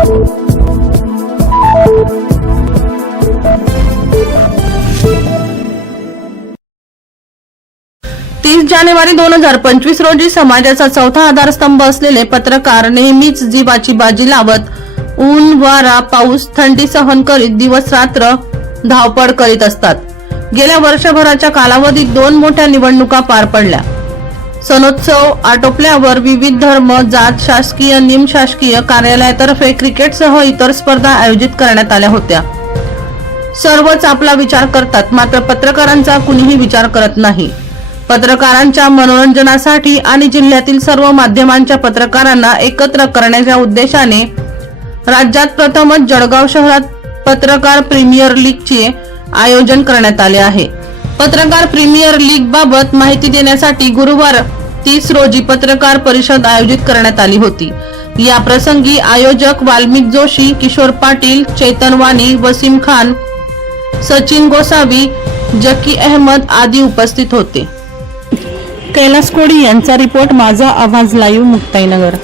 तीस जानेवारी दोन हजार पंचवीस रोजी समाजाचा चौथा आधारस्तंभ असलेले पत्रकार नेहमीच जीवाची बाजी लावत ऊन वारा पाऊस थंडी सहन करीत दिवस रात्र धावपळ करीत असतात. गेल्या वर्षभराच्या कालावधीत दोन मोठ्या निवडणुका पार पडल्या. सणोत्सव आटोपल्यावर विविध धर्म जात शासकीय निमशासकीय कार्यालयातर्फे क्रिकेटसह इतर स्पर्धा आयोजित करण्यात आल्या होत्या. सर्वच आपला विचार करतात मात्र पत्रकारांचा कुणीही विचार करत नाही. पत्रकारांच्या मनोरंजनासाठी आणि जिल्ह्यातील सर्व माध्यमांच्या पत्रकारांना एकत्र करण्याच्या उद्देशाने राज्यात प्रथमच जळगाव शहरात पत्रकार प्रीमियर लीगचे आयोजन करण्यात आले आहे. पत्रकार प्रीमियर लीग बाबत माहिती देण्यासाठी गुरुवार तीस रोजी पत्रकार परिषद आयोजित करण्यात आली होती. या प्रसंगी आयोजक वाल्मिक जोशी किशोर पाटील चैतन वाणी वसीम खान सचिन गोसावी जकी अहमद आदी उपस्थित होते. कैलास कोडी यांचा रिपोर्ट माझा आवाज लाईव्ह मुक्ताईनगर.